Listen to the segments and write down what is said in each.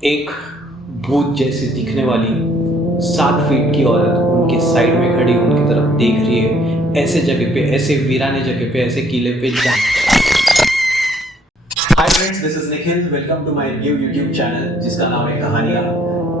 एक भूत जैसे दिखने वाली 7 फीट की औरत उनके साइड में खड़ी उनकी तरफ देख रही है। ऐसे जगह पे, ऐसे वीराने जगह पे, ऐसे किले पे hi friends, this is Nikhil. Welcome to my new YouTube channel जिसका नाम है कहानियाँ।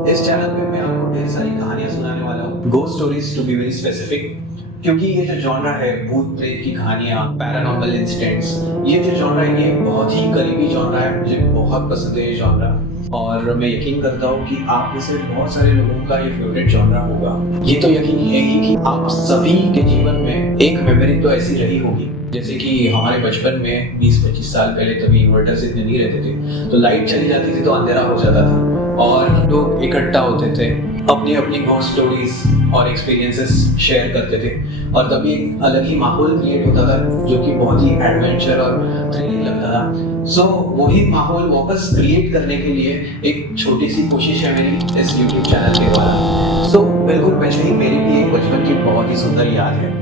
इस चैनल पे मैं आपको ढेर सारी कहानियाँ सुनाने वाला हूँ, ghost stories to be very specific. क्योंकि ये जो जॉनरा है, भूत प्रेत की कहानियाँ, पैरानॉर्मल इंसिडेंट्स, ये जो जॉनरा है ये बहुत ही करीबी जॉनरा है। मुझे बहुत पसंद है ये जॉनरा और मैं यकीन करता हूँ कि आप में से बहुत सारे लोगों का ये फेवरेट जॉनरा होगा। ये तो यकीन है ही कि आप सभी के जीवन में एक मेमोरी तो ऐसी रही होगी। जैसे कि हमारे बचपन में 20-25 साल पहले तभी इन्वर्टर्स इतने नहीं रहते थे, तो लाइट चली जाती थी तो अंधेरा हो जाता था और लोग इकट्ठा होते थे, अपनी अपनी घोस्ट स्टोरीज और एक्सपीरियंसेस शेयर करते थे और तभी एक अलग ही माहौल क्रिएट होता था जो कि बहुत ही एडवेंचर और थ्रिलिंग लगता था। सो वही माहौल वापस क्रिएट करने के लिए एक छोटी सी कोशिश है मेरी इस यूट्यूब चैनल के द्वारा। सो बिल्कुल वैसे ही मेरी भी एक बचपन की बहुत ही सुंदर याद है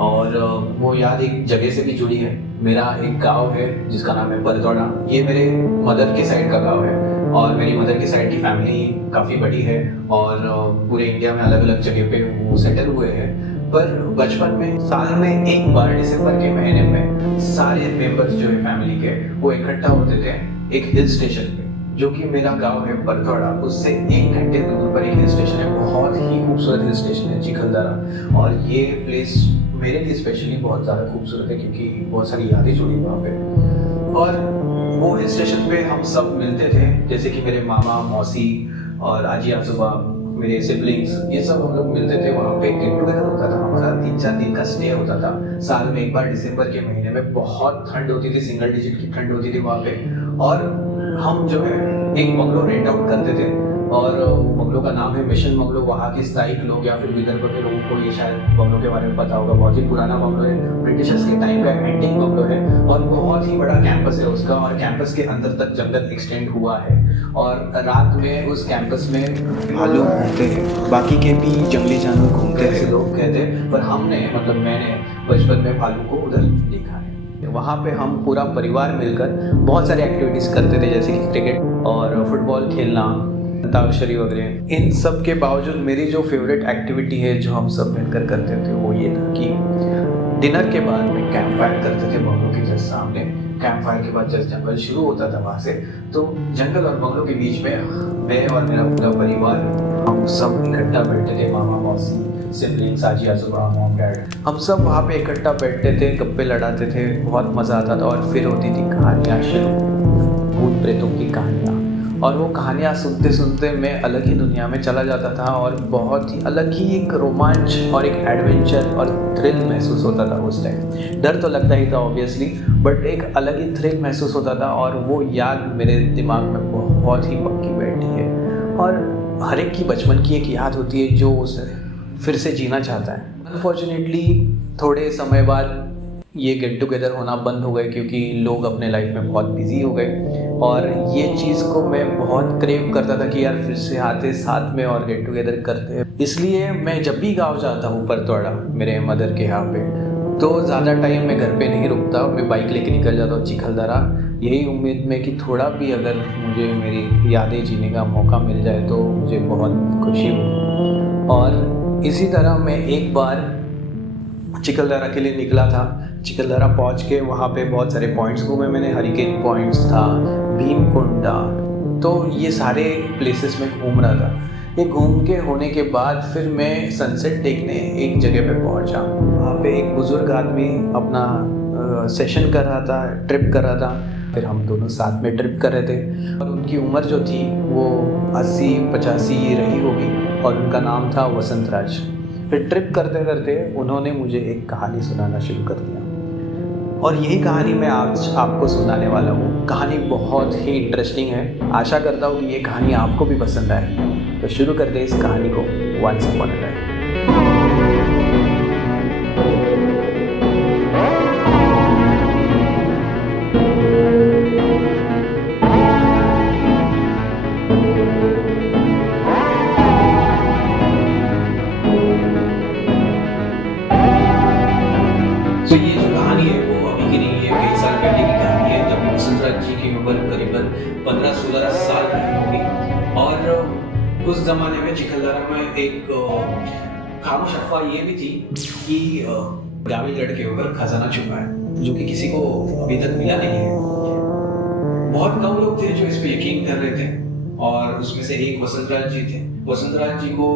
और वो याद एक जगह से भी जुड़ी है। मेरा एक गांव है जिसका नाम है परतौड़ा। ये मेरे मदर के साइड का गांव है और मेरी मदर की साइड की फैमिली काफ़ी बड़ी है और पूरे इंडिया में अलग अलग जगह पे वो सेटल हुए हैं। पर बचपन में साल में एक बार दिसंबर के महीने में सारे मेंबर्स जो है फैमिली के वो इकट्ठा होते थे एक हिल स्टेशन पे, जो कि मेरा गांव है परतौड़ा। उससे 1 घंटे दूर पर एक हिल स्टेशन है, बहुत ही खूबसूरत हिल स्टेशन है चिखलदरा। और ये प्लेस मेरे लिए स्पेशली बहुत ज़्यादा खूबसूरत है क्योंकि बहुत सारी यादें जुड़ी वहाँ पे। और वो हिल स्टेशन पे हम सब मिलते थे, जैसे कि मेरे मामा मौसी और आजी आजोबा, मेरे सिबलिंग्स, ये सब हम लोग मिलते थे। वहाँ पे गेट टुगेदर होता था हमारा, 3-4 दिन का स्टे होता था साल में एक बार। दिसंबर के महीने में बहुत ठंड होती थी, सिंगल डिजिट की ठंड होती थी वहाँ पे। और हम जो है एक बंगलो रेंट आउट करते थे और बंगलो का नाम है मिशन बंगलो। वहाँ के स्थायिक लोग या फिर विदर्भ के लोगों को ये शायद बंगलो के बारे में पता होगा। बहुत ही पुराना बंगलो है, ब्रिटिशर्स के टाइम का एंटिक बंगलो है और बहुत ही बड़ा कैंपस है उसका। और कैंपस के अंदर तक जंगल एक्सटेंड हुआ है और रात में उस कैंपस में भालू घूमते हैं। बाकी के भी जंगली जानवर घूमते हैं ऐसे लोग कहते हैं, पर हमने मतलब मैंने बचपन में भालू को उधर देखा है। वहाँ पे हम पूरा परिवार मिलकर बहुत सारी एक्टिविटीज़ करते थे, जैसे कि क्रिकेट और फुटबॉल खेलना, अंताक्षरी वगैरह। इन सब के बावजूद मेरी जो फेवरेट एक्टिविटी है जो हम सब मिलकर करते थे वो ये था कि डिनर के बाद में कैंप फायर करते थे बंगलों के जस्ट सामने। कैंप फायर के बाद जस्ट जंगल शुरू होता था वहाँ से, तो जंगल और बंगलों के बीच में मैं और मेरा पूरा परिवार हम सब इकट्ठा बैठते थे। मामा मौसी, सिबलिंग्स, आजी आजोबा, मॉम डैड, हम सब वहाँ पे इकट्ठा बैठते थे, गप्पे लड़ाते थे, बहुत मज़ा आता था। और फिर होती थी कहानियाँ शुरू, भूत प्रेतों की कहानियाँ। और वो कहानियाँ सुनते सुनते मैं अलग ही दुनिया में चला जाता था और बहुत ही अलग ही एक रोमांच और एक एडवेंचर और थ्रिल महसूस होता था उस टाइम। डर तो लगता ही था ऑब्वियसली, बट एक अलग ही थ्रिल महसूस होता था और वो याद मेरे दिमाग में बहुत ही पक्की बैठी है। और हर एक की बचपन की एक याद होती है जो उसे फिर से जीना चाहता है। अनफॉर्चुनेटली थोड़े समय बाद ये गेट टुगेदर होना बंद हो गए क्योंकि लोग अपने लाइफ में बहुत बिजी हो गए। और ये चीज़ को मैं बहुत क्रेव करता था कि यार फिर से आते साथ में और गेट टुगेदर करते हैं। इसलिए मैं जब भी गाँव जाता हूँ परतौड़ा मेरे मदर के यहाँ पे, तो ज़्यादा टाइम मैं घर पे नहीं रुकता, मैं बाइक लेके निकल जाता हूँ चिखलदरा, यही उम्मीद में कि थोड़ा भी अगर मुझे मेरी यादें जीने का मौका मिल जाए तो मुझे बहुत खुशी होगी। और इसी तरह मैं एक बार चिखलदरा के लिए निकला था। चिखलदरा पहुंच के वहाँ पे बहुत सारे पॉइंट्स घूमे मैंने। हरिकेन पॉइंट्स था, भीमकुंडा, तो ये सारे प्लेसेस में घूम रहा था। ये घूम के होने के बाद फिर मैं सनसेट देखने एक जगह पे पहुंचा। वहाँ पे एक बुज़ुर्ग आदमी अपना सेशन कर रहा था, ट्रिप कर रहा था। फिर हम दोनों साथ में ट्रिप कर रहे थे और उनकी उम्र जो थी वो 80-85 रही होगी और उनका नाम था वसंत राज। फिर ट्रिप करते करते उन्होंने मुझे एक कहानी सुनाना शुरू कर दिया और यही कहानी मैं आज आपको सुनाने वाला हूँ। कहानी बहुत ही इंटरेस्टिंग है, आशा करता हूँ कि ये कहानी आपको भी पसंद आए। तो शुरू करते हैं इस कहानी को। Once upon a time. तो ये जो कहानी है वो अभी की नहीं है, कई साल पहले की कहानी है, जब वसंत राज जी की उम्र करीबन 15-16 साल रही होगी। उस जमाने में चिखलदरा में एक खामोश अफवाह ये भी थी कि गाविलगढ़ के ऊपर खजाना छुपा है, जो कि किसी को अभी तक मिला नहीं है। बहुत कम लोग थे जो इस पे यकीन कर रहे थे, और उसमें से एक वसंतराज जी थे। वसंतराज जी को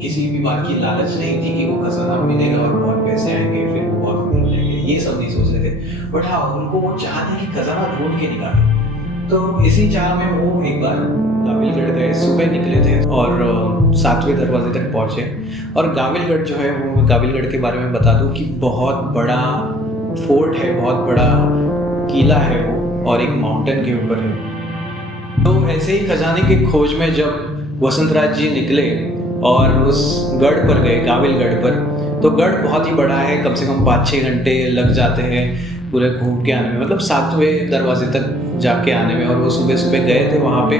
किसी भी बात की लालच नहीं थी कि वो खजाना मिलेगा और बहुत पैसे आएंगे, फिर वो बहुत अमीर हो जाएंगे, ये सब नहीं सोच रहे थे। बट हाँ, उनको वो चाह थी कि खजाना ढूंढ के निकाले। तो इसी चाह में वो एक बार गाविलगढ़ गए, सुबह निकले थे और 7वें दरवाजे तक पहुंचे। और गाविलगढ़ जो है, वो गाविलगढ़ के बारे में बता दूं कि बहुत बड़ा फोर्ट है, बहुत बड़ा किला है वो, और एक माउंटेन के ऊपर है। तो ऐसे ही खजाने की खोज में जब वसंतराज जी निकले और उस गढ़ पर गए, गाविलगढ़ पर, तो गढ़ बहुत ही बड़ा है, कम से कम 5-6 घंटे लग जाते हैं पूरे घूम के आने में, मतलब 7वें दरवाजे तक जाके आने में। और वो सुबह सुबह गए थे वहाँ पे।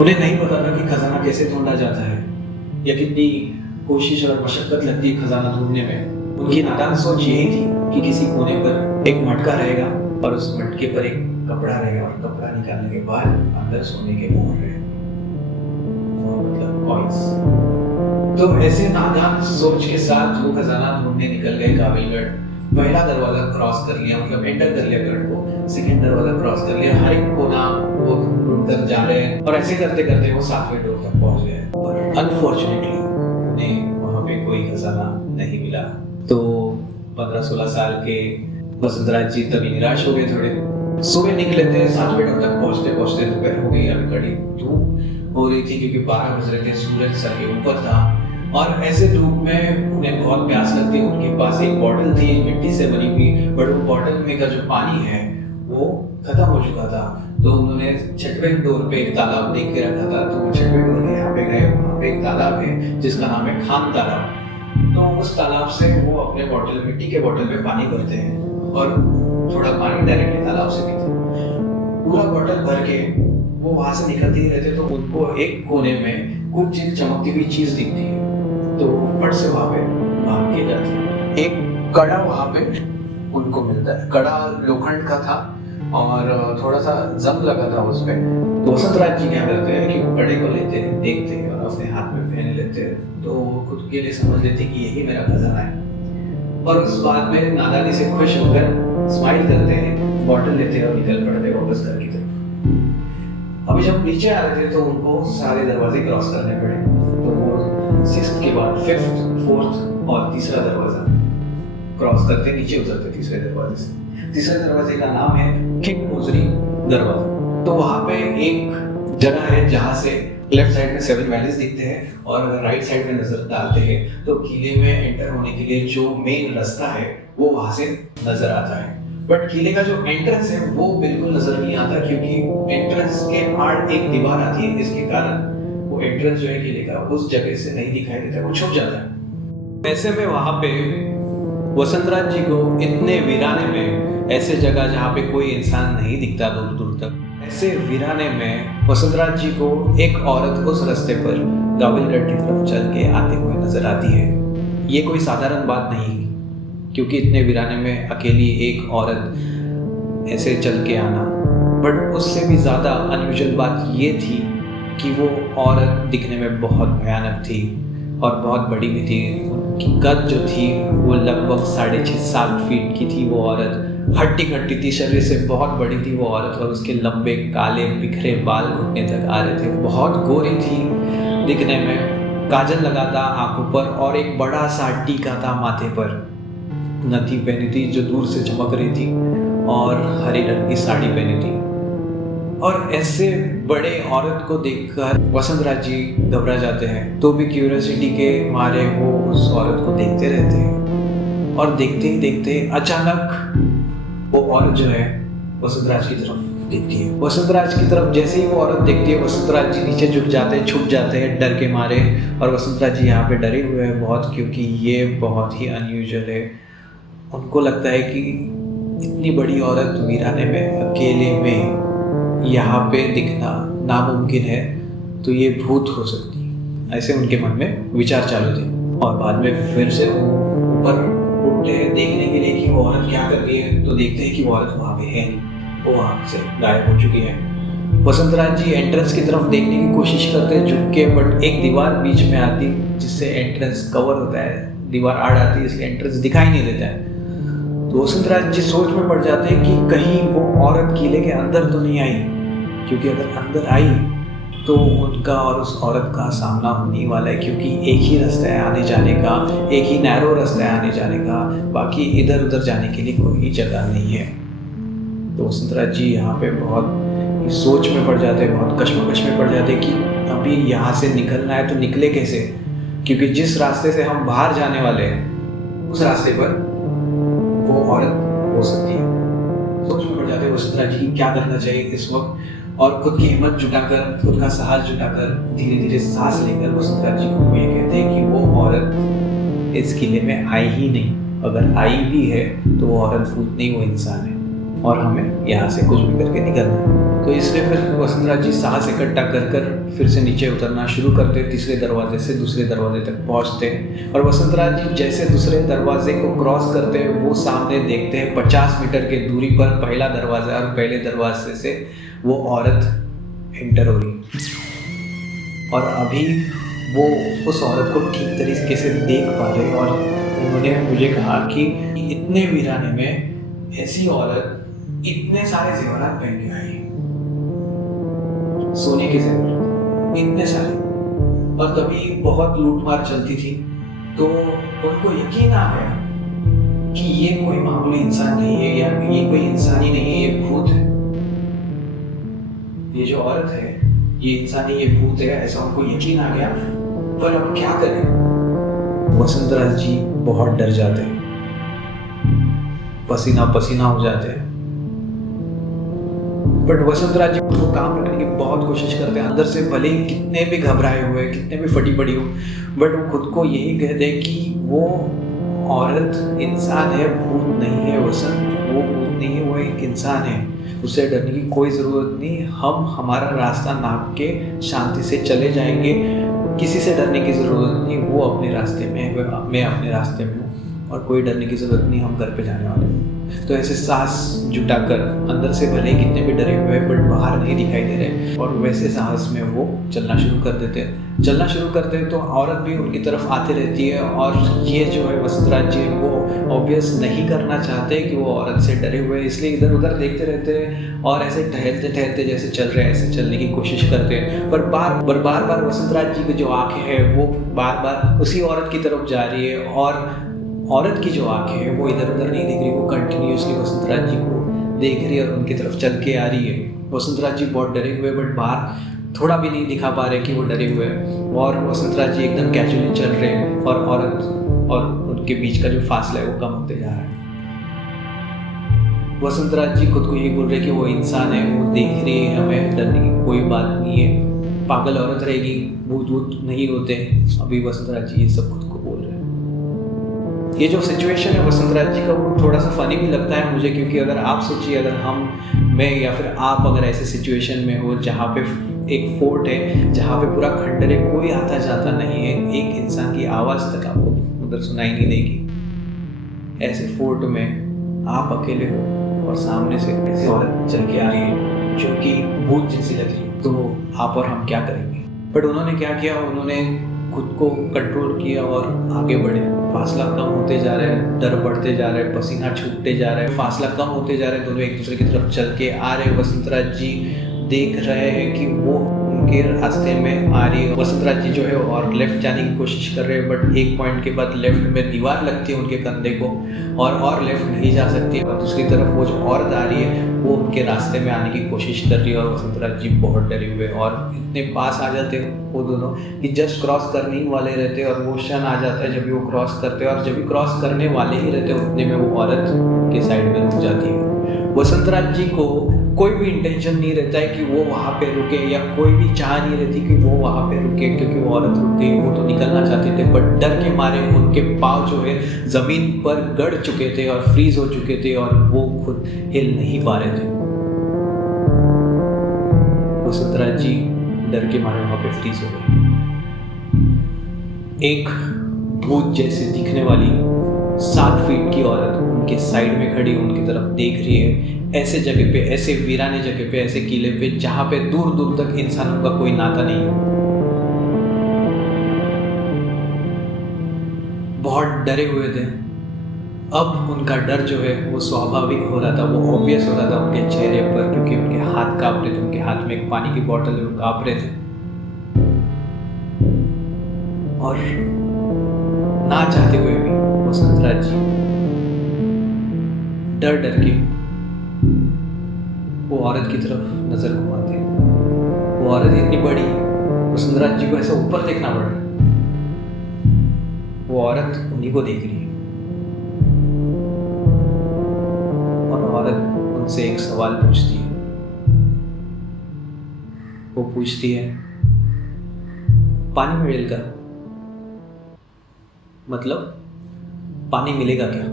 उन्हें नहीं पता था कि खजाना कैसे ढूंढा जाता है या कितनी कोशिश और मशक्कत लगती है खजाना ढूंढने में। उनकी नादान सोच यही थी कि किसी कोने पर एक मटका रहेगा और उस मटके पर एक कपड़ा रहेगा, और कपड़ा निकालने के बाद अंदर सोने के मोहर रहेंगे, मतलब कॉइंस। तो ऐसे नादान सोच के साथ वो खजाना ढूंढने निकल गए गाविलगढ़। पहला दरवाजा क्रॉस कर लिया, मतलब एंटर कर लिया गढ़ को। सेकंड दरवाजा क्रॉस कर लिया, हर एक कोना वो ढूंढ कर जा रहे हैं, और ऐसे करते करते वो 7वें डोर तक पहुंच गए। पर अनफॉर्चुनेटली उन्हें वहां पे कोई खजाना नहीं मिला। तो 15-16 साल के वसंतराज जी तभी निराश हो गए थोड़े। सुबह निकले थे, 7वें डोर तक पहुंचते पहुंचते दोपहर हो गई, अभी कड़ी धूप हो रही थी क्योंकि 12 बज रहे थे, सूरज सर के ऊपर था। और ऐसे धूप में उन्हें बहुत प्यास लगती। उनके पास एक बॉटल थी मिट्टी से बनी हुई, बट वो बॉटल में का जो पानी है वो खत्म हो चुका था। तो उन्होंने 6वें डोर पे एक तालाब देख के रखा था, तो वो 6वें डोर के यहाँ पे गए। वहाँ पे एक तालाब है जिसका नाम है खान तालाब। तो उस तालाब से वो अपने बॉटल, मिट्टी के बॉटल में पानी भरते हैं और थोड़ा पानी डायरेक्टली तालाब से पीते हैं। पूरा बॉटल भर के वो वहां से निकलते ही रहते, तो उनको एक कोने में कुछ चीज चमकती हुई चीज दिखती है, तो फट से वहां पे भाग के जाती है। एक कड़ा वहां पे उनको मिलता है। कड़ा लोखंड का था और थोड़ा सा जंग लगा था उस पे। तो वसंतराज जी क्या करते हैं कि वो कड़े को लेते हैं, देखते हैं और अपने हाथ में पहन लेते हैं। तो खुद के लिए समझ लेते कि यही मेरा खजाना है, और उस बात में नादानी से खुश होकर स्माइल करते हैं, बॉटल लेते हैं और निकल पड़ते हैं वापस घर की तरफ। अभी जब नीचे आ रहे थे तो उनको सारे दरवाजे क्रॉस करने पड़े। तो वो 6th के बाद 5th, 4th और तीसरा दरवाजा क्रॉस करते नीचे उतरते तीसरे दरवाजे से। तीसरे दरवाजे का नाम है किंग मोजरी दरवाजा। तो वहां पे एक जगह है जहां से लेफ्ट साइड में 7 वैलीज दिखते हैं, और राइट साइड में नजर डालते हैं तो किले में एंटर होने के लिए जो मेन रास्ता है वो वहां से नजर आता है। बट किले का जो एंट्रेंस है वो बिल्कुल नजर नहीं आता, क्योंकि एंट्रेंस के आड़ एक दीवार आती है, इसके कारण वो एंट्रेंस जो है किले का उस जगह से नहीं दिखाई देता, वो छुप जाता है। ऐसे में वहां पे वसंतराज जी को इतने वीराने में, ऐसे जगह जहाँ पे कोई इंसान नहीं दिखता दूर दूर तक, ऐसे वीराने में वसंतराज जी को एक औरत उस रास्ते पर गाविलगढ़ की तरफ चल के आते हुए नजर आती है। ये कोई साधारण बात नहीं, क्योंकि इतने वीराने में अकेली एक औरत ऐसे चल के आना। बट उससे भी ज़्यादा अनयूजुअल बात ये थी कि वो औरत दिखने में बहुत भयानक थी और बहुत बड़ी भी थी। उनकी कद जो थी वो लगभग 6.5-7 फीट की थी। वो औरत हट्टी खट्टी थी, शरीर से बहुत बड़ी थी वो औरत, और उसके लंबे काले बिखरे बाल घुटने तक आ रहे थे। बहुत गोरी थी दिखने में, काजल लगा था आंखों पर और एक बड़ा सा टीका था माथे पर। नथी पहनी थी जो दूर से चमक रही थी, और हरी रंग की साड़ी पहनी थी। और ऐसे बड़े औरत को देखकर वसंतराज जी घबरा जाते हैं, तो भी क्यूरियोसिटी के मारे वो उस औरत को देखते रहते हैं। और देखते ही देखते अचानक वो औरत जो है वसंतराज की तरफ देखती है। वसंतराज की तरफ जैसे ही वो औरत देखती है, वसंतराज जी नीचे झुक जाते हैं, छुप जाते हैं डर के मारे। और वसंतराज जी यहाँ पे डरे हुए हैं बहुत, क्योंकि ये बहुत ही अनयूजुअल है। उनको लगता है कि इतनी बड़ी औरत वीराने में अकेले में यहाँ पे दिखना नामुमकिन है, तो ये भूत हो सकती है, ऐसे उनके मन में विचार चालू थे। और बाद में फिर से ऊपर उठते हैं देखने के लिए कि वो औरत क्या कर रही है, तो देखते हैं कि वो औरत वहाँ पे है नहीं, वो वहाँ से गायब हो चुकी है। वसंतराज जी एंट्रेंस की तरफ देखने की कोशिश करते झुक के, बट एक दीवार बीच में आती जिससे एंट्रेंस कवर होता है, दीवार आड़ आती है इसलिए एंट्रेंस दिखाई नहीं देता है। तो वसंतराज जी सोच में पड़ जाते हैं कि कहीं वो औरत किले के अंदर तो नहीं आई, क्योंकि अगर अंदर आई तो उनका और उस औरत का सामना होने वाला है, क्योंकि एक ही रास्ता है आने जाने का, एक ही नैरो रास्ता है आने जाने का, बाकी इधर उधर जाने के लिए कोई जगह नहीं है। तो वसंतराज जी यहाँ पे बहुत सोच में पड़ जाते हैं, बहुत कश्मकश में पड़ जाते हैं कि अभी यहाँ से निकलना है तो निकले कैसे, क्योंकि जिस रास्ते से हम बाहर जाने वाले हैं उस रास्ते पर वो औरत हो सकती है। सोच में पड़ जाते हैं वसंतराज जी क्या करना चाहिए इस वक्त, और खुद की हिम्मत जुटाकर, खुद का साहस जुटाकर, धीरे धीरे सांस लेकर वसंतराज जी को ये कहते हैं कि वो औरत इस किले में आई ही नहीं, अगर आई भी है तो वो औरत भूत नहीं, वो इंसान है और हमें यहाँ से कुछ भी करके निकलना है। तो इसलिए फिर वसंतराज जी साहस इकट्ठा कर फिर से नीचे उतरना शुरू करते, तीसरे दरवाजे से दूसरे दरवाजे तक पहुँचते हैं। और वसंतराज जी जैसे दूसरे दरवाजे को क्रॉस करते हैं वो सामने देखते हैं 50 मीटर की दूरी पर पहला दरवाज़ा, और पहले दरवाजे से वो औरत एंटर हो रही, और अभी वो उस औरत को ठीक तरीके से देख पा रहे। और उन्होंने मुझे कहा कि इतने वीराने में ऐसी औरत इतने सारे जेवरात पहन के आई, सोने के जेवरात इतने सारे, और तभी बहुत लूटमार चलती थी, तो उनको यकीन आ गया कि ये कोई मामूली इंसान नहीं है, या ये कोई इंसान ही नहीं है, ये भूत है। ये जो औरत है ये इंसान ही, ये भूत है, ऐसा उनको यकीन आ गया। पर अब क्या करें? वसंतराज जी बहुत डर जाते हैं, पसीना पसीना हो जाते हैं, बट वसंतराज जी को काम रखने की बहुत कोशिश करते हैं अंदर से, भले ही कितने भी घबराए हुए, कितने भी फटी पड़ी हो, बट वो खुद को यही कहते हैं कि वो औरत इंसान है, भूत नहीं है। वसंत वो भूत नहीं है, वो एक इंसान है, उससे डरने की कोई ज़रूरत नहीं। हम हमारा रास्ता नाप के शांति से चले जाएंगे, किसी से डरने की ज़रूरत नहीं। वो अपने रास्ते में है, मैं अपने रास्ते में हूँ, और कोई डरने की ज़रूरत नहीं, हम घर पे जाने वाले हैं। तो ऐसे साहस जुटाकर, अंदर से भले कितने भी डरे हुए बट बाहर नहीं दिखाई दे रहे, और वैसे साहस में वो चलना शुरू कर देते हैं। चलना शुरू करते हैं तो औरत भी उनकी तरफ आती रहती है, और ये जो है वसंतराज जी वो ऑब्वियस नहीं करना चाहते कि वो औरत से डरे हुए, इसलिए इधर उधर देखते रहते हैं और ऐसे ठहरते ठहरते जैसे चल रहे हैं ऐसे चलने की कोशिश करते हैं। पर बार बार वसंतराज जी की जो आँखें हैं वो बार बार उसी औरत की तरफ जा रही है, और औरत की जो आँखें हैं वो इधर उधर नहीं दिख रही, वो कंटिन्यूसली वसंतराज जी को देख रही है और उनकी तरफ चल के आ रही है। वसंतराज जी बहुत डरे हुए, बट बाहर थोड़ा भी नहीं दिखा पा रहे कि वो डरे हुए हैं, और वसंतराज जी एकदम कैजुअली चल रहे हैं, और औरत और उनके बीच का जो फासला है वो कम होते जा रहा है। वसंतराज जी खुद को ये बोल रहे कि वो इंसान है, वो देख रही है, हमें डरने की कोई बात नहीं है, पागल औरत रहेगी, भूत नहीं होते। अभी वसंतराज जी ये सब खुद को बोल रहे हैं। ये जो सिचुएशन है वसंतराज जी का, वो थोड़ा सा फनी भी लगता है मुझे, क्योंकि अगर आप सोचिए, अगर मैं या फिर आप अगर ऐसे सिचुएशन में हो जहाँ पे एक फोर्ट है, जहाँ पे पूरा खंडर है, कोई आता जाता नहीं है, एक इंसान की आवाज़ तक आपको उधर सुनाई नहीं देगी, ऐसे फोर्ट में आप अकेले हो और सामने से ऐसी औरत चल के आ रही है जो कि भूत जैसी लग रही है, तो आप और हम क्या करेंगे? बट उन्होंने क्या किया, उन्होंने खुद को कंट्रोल किया और आगे बढ़े। फासला कम होते जा रहा है, डर बढ़ते जा रहे हैं, पसीना छूटते जा रहा है, फासला कम होते जा रहे हैं, दोनों एक दूसरे की तरफ चल के आ रहे हैं। वसंतराज जी देख रहे हैं कि वो उनके रास्ते में आ रही है। वसंतराज जी जो है और लेफ्ट जाने की कोशिश कर रहे हैं, बट एक पॉइंट के बाद लेफ्ट में दीवार लगती है उनके कंधे को, और लेफ्ट नहीं जा सकती, और दूसरी तरफ वो जो औरत आ रही है वो उनके रास्ते में आने की कोशिश कर रही है, और वसंतराज जी बहुत डरे हुए और इतने पास आ जाते हैं वो दोनों कि जस्ट क्रॉस करने ही वाले रहते हैं, और वो क्षण आ जाता है जब भी वो क्रॉस करते हैं, और जब भी क्रॉस करने वाले ही रहते हैं उतने में वो औरत के साइड में रुक जाती है। वसंतराज जी को कोई भी इंटेंशन नहीं रहता है कि वो वहाँ पे रुके, या कोई भी चाह नहीं रहती कि वो वहाँ पे रुके, क्योंकि वो औरत रुक गई, वो तो निकलना चाहते थे, बट डर के मारे उनके पाँव जो है ज़मीन पर गड़ चुके थे और फ्रीज हो चुके थे, और वो खुद हिल नहीं पा रहे थे। वसंतराज जी डर के मारे वहाँ पे फ्रीज हो गए। एक भूत जैसे दिखने वाली 7 फीट की औरत उनके साइड में खड़ी उनकी तरफ देख रही है, ऐसे जगह पे, ऐसे वीराने जगह पे, ऐसे किले पे जहाँ पे दूर दूर तक इंसानों का कोई नाता नहीं है। बहुत डरे हुए थे। अब उनका डर जो है वो स्वाभाविक हो रहा था, वो ऑब्वियस हो रहा था उनके चेहरे पर, क्योंकि उनके हाथ कांप रहे थे, उनके हाथ में एक पानी की बोतल है, वो कांप रहे थे। और ना चाहते हुए भी वसंतराज जी डर डर के वो औरत की तरफ नजर घुमाते। वो औरत इतनी बड़ी, वसंतराज जी को ऐसा ऊपर देखना पड़ रहा। वो औरत उन्हीं को देख रही है और औरत उनसे एक सवाल पूछती है। वो पूछती है, पानी मिलेगा? मतलब पानी मिलेगा क्या?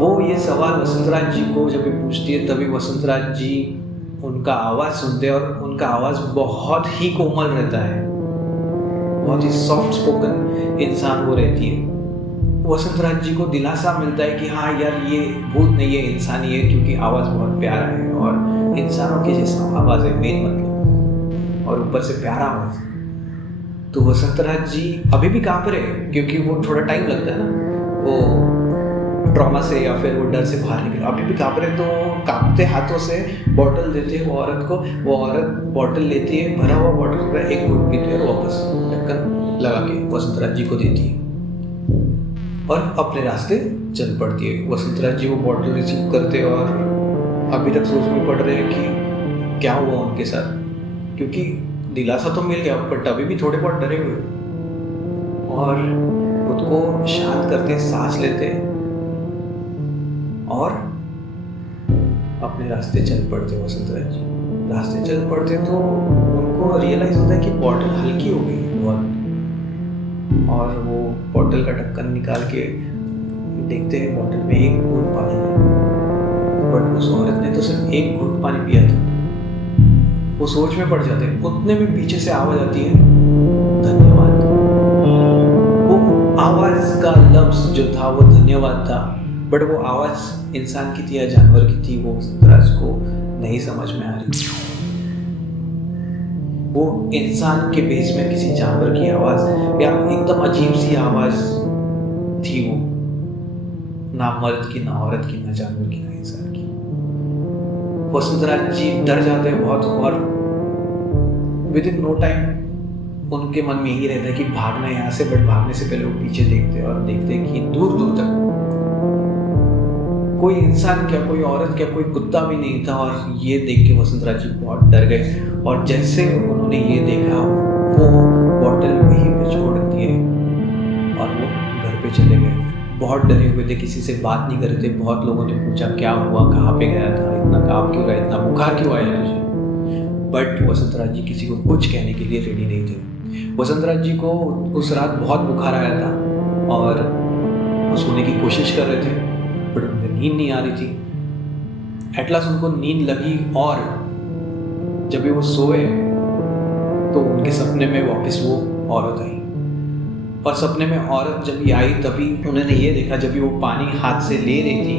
वो ये सवाल वसंतराज जी को जब भी पूछती है, तभी वसंतराज जी उनका आवाज़ सुनते हैं और उनका आवाज़ बहुत ही कोमल रहता है, बहुत ही सॉफ्ट स्पोकन इंसान वो रहती है। वसंतराज जी को दिलासा मिलता है कि हाँ यार, ये भूत नहीं है, इंसान ही है, क्योंकि आवाज़ बहुत प्यारा है और इंसानों की जैसा आवाज़ है, मेन मतलब, और ऊपर से प्यारा आवाज़। तो वसंतराज जी अभी भी काँप रहे हैं, क्योंकि वो थोड़ा टाइम लगता है ना वो ट्रॉमा से या फिर वो डर से बाहर निकले। अभी भी काँप रहे, तो कांपते हाथों से बॉटल देते हैं वो औरत को। वो औरत बॉटल लेती है, भरा हुआ बॉटल का एक घूंट पीती है और वापस ढक्कन लगा के वसंतराज जी को देती है और अपने रास्ते चल पड़ती है। वसंतराज जी वो बॉटल रिसीव करते और अभी तक सोच में पड़ रहे हैं कि क्या हुआ उनके साथ, क्योंकि दिलासा तो मिल गया बट अभी भी थोड़े बहुत डरे हुए और खुद को शांत करते, सांस लेते और अपने रास्ते चल पड़ते। वसंतराज जी रास्ते चल पड़ते तो उनको रियलाइज होता है कि बॉटल हल्की हो गई है बहुत, और वो बॉटल का ढक्कन निकाल के देखते हैं बॉटल में एक घूंट पानी है, बट उस औरत ने तो सिर्फ एक घूंट पानी पिया था। वो सोच में पड़ जाते हैं, उतने में पीछे से आवाज आती है, धन्यवाद। वो आवाज का लफ्ज जो था वो धन्यवाद था, बट वो आवाज इंसान की थी या जानवर की थी वो वसंतराज को नहीं समझ में आ रही थी। वो इंसान के भेष में किसी जानवर की आवाज या एकदम अजीब सी आवाज थी वो, ना मर्द की, ना औरत की, ना जानवर की, ना इंसान की। वसंतराज जी डर जाते हैं बहुत और विद इन नो टाइम उनके मन में यही रहता है कि भागना है यहाँ से, बट भागने से पहले वो पीछे देखते हैं और देखते हैं कि दूर दूर तक कोई इंसान क्या, कोई औरत क्या, कोई कुत्ता भी नहीं था। और ये देख के वसंतराज जी बहुत डर गए और जैसे उन्होंने ये देखा वो बॉटल वहीं पे छोड़ दिए और वो घर पे चले गए। बहुत डरे हुए थे, किसी से बात नहीं कर रहे थे। बहुत लोगों ने पूछा क्या हुआ, कहाँ पे गया था, इतना काँप क्यों रहा, इतना बुखार क्यों आया तुझे, बट वसंतराज जी किसी को कुछ कहने के लिए रेडी नहीं थे। वसंतराज जी को उस रात बहुत बुखार आया था और वो सोने की कोशिश कर रहे थे, बट उन्हें नींद नहीं आ रही थी। एट लास्ट उनको नींद लगी और जब भी वो सोए तो उनके सपने में वापस वो औरत आई, और सपने में औरत जब ये आई तभी उन्होंने ये देखा, जब भी वो पानी हाथ से ले रही थी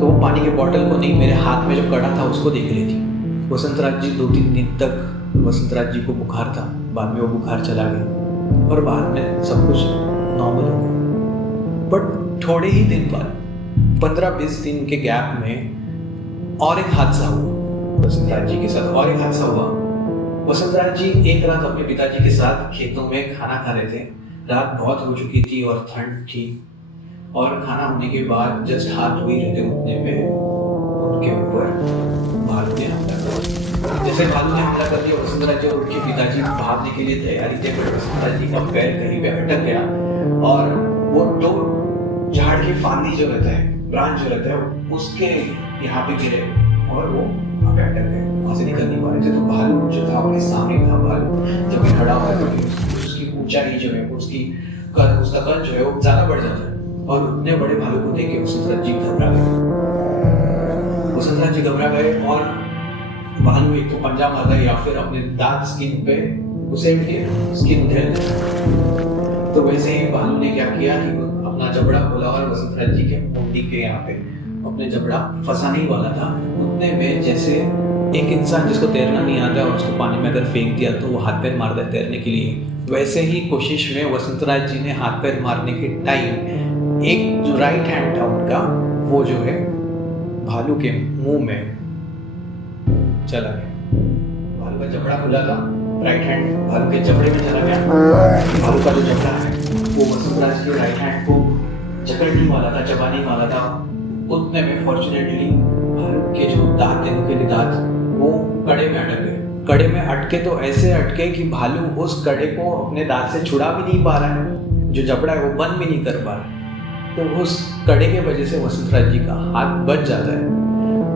तो वो पानी के बोतल को नहीं, मेरे हाथ में जो कड़ा था उसको देख रही थी। वसंतराज जी 2-3 दिन तक वसंतराज जी को बुखार था, बाद में वो बुखार चला गया और बाद में सब कुछ नॉर्मल हो गया। बट थोड़े ही दिन बाद 15-20 दिन के गैप में और एक हादसा हुआ वसंतराज जी के साथ। और एक हादसा हुआ, वसंतराज जी एक रात अपने पिताजी के साथ खेतों में खाना खा रहे थे। रात बहुत हो चुकी थी और ठंड थी, और खाना होने के बाद जस्ट हाथ धो ही रहे थे, उतने में उनके ऊपर भालू ने हमला कर दिया। जैसे भालू ने हमला कर दिया, वसंतराज जी और उनके पिताजी भागने के लिए तैयारी थे, पर वसंतराज जी का पैर कहीं पे अटक गया और वो 2 झाड़ की फांदी जो रहता है, ब्रांच जो रहता है, उसके यहाँ पे गिरे और वो वहाँ पे अटक गए, वहाँ से निकल नहीं पा रहे थे। तो भालू जो था अपने सामने था, भालू जब भी खड़ा हुआ तो उसकी ऊंचाई जो है, उसका कद जो है वो ज्यादा बढ़ जाता है, और उतने बड़े भालू को देख के वसंतराज जी घबरा गए। वसंतराज जी घबरा गए और भालू एक तो पंजा मारता है या फिर अपने दांत स्किन पे घुसेड़ के स्किन उधेड़ देता है। तो वैसे ही भालू ने क्या किया कि अपना जबड़ा खोला और वसुंधरा जी के मुंडी के यहाँ पे अपने जबड़ा फंसाने ही वाला था। उतने में जैसे एक इंसान जिसको तैरना नहीं आता और उसको पानी में अगर फेंक दिया तो वो हाथ पैर मारता है तैरने के लिए, वैसे ही कोशिश में वसुंधरा जी ने हाथ पैर मारने के टाइम एक जो राइट हैंड था उनका वो जो है भालू के मुंह में चला गया। भालू का जबड़ा खुला था, राइट हैंड भालू के जबड़े में चला गया। भालू का जो जबड़ा है वो वसुंधरा जी के राइट हैंड को जकड़ने वाला था, चबाने वाला था। उतने में फॉर्चुनेटली भालू के जो दांत थे, नुकीले दांत, वो कड़े में अटक गए। कड़े में अटके तो ऐसे अटके कि भालू उस कड़े को अपने दांत से छुड़ा भी नहीं पा रहा है, जो जबड़ा है वो बंद भी नहीं कर पा रहा है। तो उस कड़े के वजह से वसुंधरा जी का हाथ बच जाता है।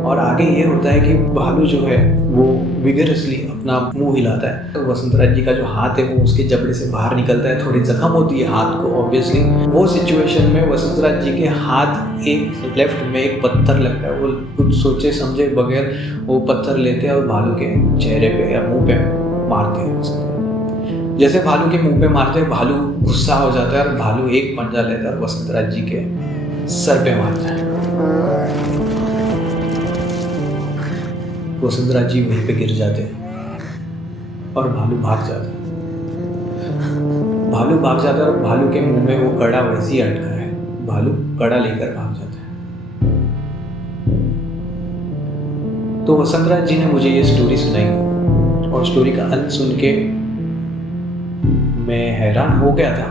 और आगे ये होता है कि भालू जो है वो विगरसली अपना मुंह हिलाता है, तो वसुंधरा जी का जो हाथ है वो उसके जबड़े से बाहर निकलता है। थोड़ी जख्म होती है हाथ को ऑब्वियसली। वो सिचुएशन में वसुंधरा जी के हाथ एक लेफ्ट में एक पत्थर लगता है। वो कुछ सोचे समझे बगैर वो पत्थर लेते हैं और भालू के चेहरे पे या मुंह पे मारते हैं। जैसे भालू के मुंह पे मारते हैं, भालू गुस्सा हो जाता है और भालू एक पंजा लेता है और वसुंधरा जी के सर पे मारता है। वसुंधरा जी वहीं पे गिर जाते हैं और भालू भाग जाता है। भालू भाग जाता है और भालू के मुंह में वो कड़ा वैसे ही अटका है। भालू कड़ा लेकर भाग जाता है। तो वसुंधरा जी ने मुझे ये स्टोरी सुनाई और स्टोरी का अंत सुन के मैं हैरान हो गया था।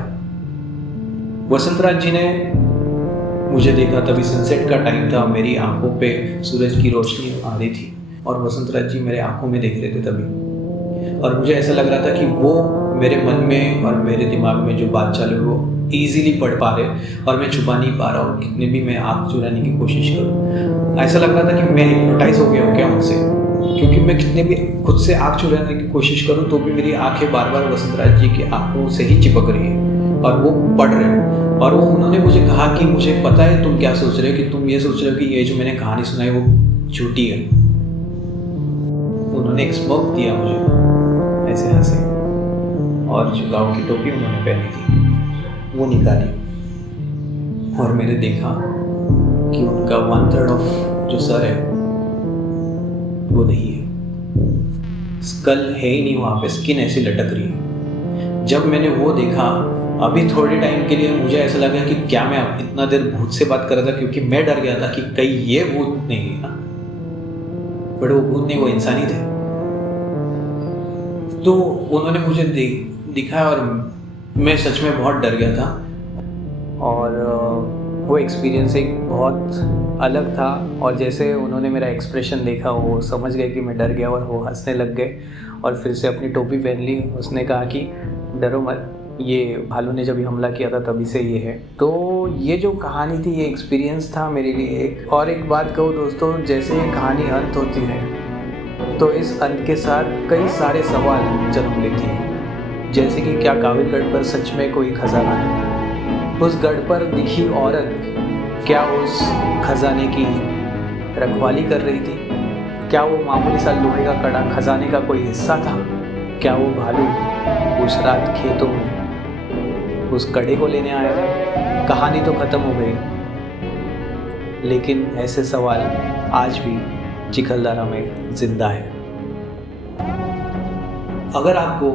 वसुंधरा जी ने मुझे देखा, तभी सनसेट का टाइम था, मेरी आंखों पे सूरज की रोशनी आ रही थी और वसुंधरा जी मेरे आंखों में देख रहे थे तभी। और मुझे ऐसा लग रहा था कि वो मेरे मन में और मेरे दिमाग में जो बात चालू है वो ईजिली पढ़ पा रहे और मैं छुपा नहीं पा रहा हूँ। कितने भी मैं आँख चुराने की कोशिश करूँ, ऐसा लग रहा था कि मैं हिप्नोटाइज हो गया हूँ क्या उनसे, क्योंकि मैं कितने भी खुद से आँख चुराने की कोशिश करूँ तो भी मेरी आँखें बार बार वसुंधरा जी की आँखों से ही चिपक रही है और वो पढ़ रहे हैं। और वो उन्होंने मुझे कहा कि मुझे पता है तुम क्या सोच रहे हो, कि तुम ये सोच रहे हो कि ये जो मैंने कहानी सुनाई वो झूठी है। उन्होंने एक स्मोक दिया मुझे, ऐसे हंसे, और जो गाँव की टोपी उन्होंने पहनी थी वो निकाली और मैंने देखा कि उनका 1/3 ऑफ जो सर है वो नहीं है, स्कल है ही नहीं वहाँ पे, स्किन ऐसी लटक रही है। जब मैंने वो देखा, अभी थोड़े टाइम के लिए मुझे ऐसा लगा कि क्या मैं इतना देर भूत से बात कर रहा था, क्योंकि मैं डर गया था कि कहीं ये भूत नहीं है ना, बट वो भूत नहीं, वो इंसान ही थे। तो उन्होंने मुझे दिखाया और मैं सच में बहुत डर गया था। और वो एक्सपीरियंस एक बहुत अलग था। और जैसे उन्होंने मेरा एक्सप्रेशन देखा, वो समझ गए कि मैं डर गया और वो हंसने लग गए और फिर से अपनी टोपी पहन ली। उसने कहा कि डरो मत, ये भालू ने जब हमला किया था तभी से ये है। तो ये जो कहानी थी, ये एक्सपीरियंस था मेरे लिए। और एक बात कहूँ दोस्तों, जैसे ये कहानी अंत होती है तो इस अंत के साथ कई सारे सवाल जन्म लेती हैं। जैसे कि क्या काबिलगढ़ पर सच में कोई खजाना है? उस गढ़ पर दिखी औरत क्या उस खजाने की रखवाली कर रही थी? क्या वो मामूली सा लोहे का कड़ा खजाने का कोई हिस्सा था? क्या वो भालू उस रात खेतों में उस कड़े को लेने आया था? कहानी तो ख़त्म हो गई, लेकिन ऐसे सवाल आज भी चिखलदरा में जिंदा है। अगर आपको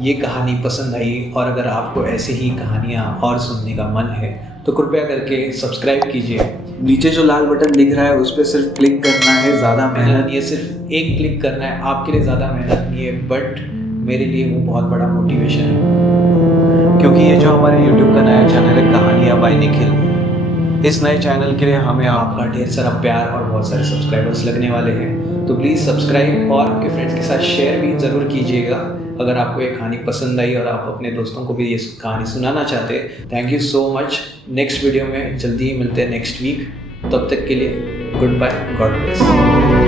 ये कहानी पसंद आई और अगर आपको ऐसे ही कहानियाँ और सुनने का मन है तो कृपया करके सब्सक्राइब कीजिए। नीचे जो लाल बटन दिख रहा है उस पर सिर्फ क्लिक करना है, ज़्यादा मेहनत नहीं है, सिर्फ एक क्लिक करना है। आपके लिए ज़्यादा मेहनत नहीं है, बट मेरे लिए वो बहुत बड़ा मोटिवेशन है, क्योंकि ये जो हमारे YouTube का नया चैनल है कहानियाँ बाय निखिल, इस नए चैनल के लिए हमें आपका ढेर सारा प्यार और बहुत सारे सब्सक्राइबर्स लगने वाले हैं। तो प्लीज़ सब्सक्राइब और आपके फ्रेंड्स के साथ शेयर भी ज़रूर कीजिएगा अगर आपको ये कहानी पसंद आई और आप अपने दोस्तों को भी ये कहानी सुनाना चाहते हैं। Thank you so much. Next video में जल्दी ही मिलते हैं नेक्स्ट वीक। तब तक के लिए गुड बाय, गॉड ब्लेस।